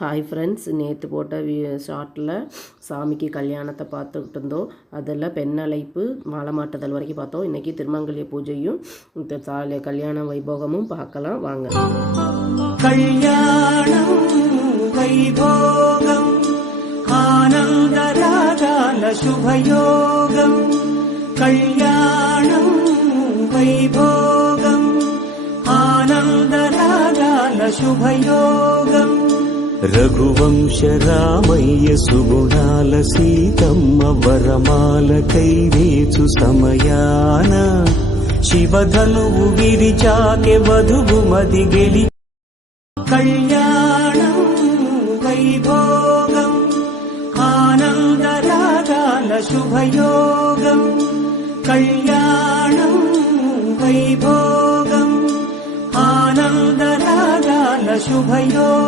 Hi friends, நேற்று போட்ட ஷார்ட்டில் சாமிக்கு கல்யாணத்தை பார்த்துக்கிட்டு இருந்தோம். அதில் பெண்ணழைப்பு மாலை மாட்டுதல் வரைக்கும் பார்த்தோம். இன்றைக்கி திருமங்கல்ய பூஜையும் கல்யாண வைபோகமும் பார்க்கலாம் வாங்க. கல்யாணம் வைபோகம் ஆனந்த ராஜால சுபயோகம். கல்யாணம் வைபோகம் ஆனந்த ராஜால சுபயோகம். రఘువంశ రామయ్య సుగుణాల సీతమ్మ వరమాల కైవేచు సమయాన శివధనువు విరిచాకె వధువు మది గెలి. కళ్యాణం వైభోగం ఆనంద రాగాల శుభయోగం. కళ్యాణం వైభోగం ఆనంద రాగాల శుభయోగం.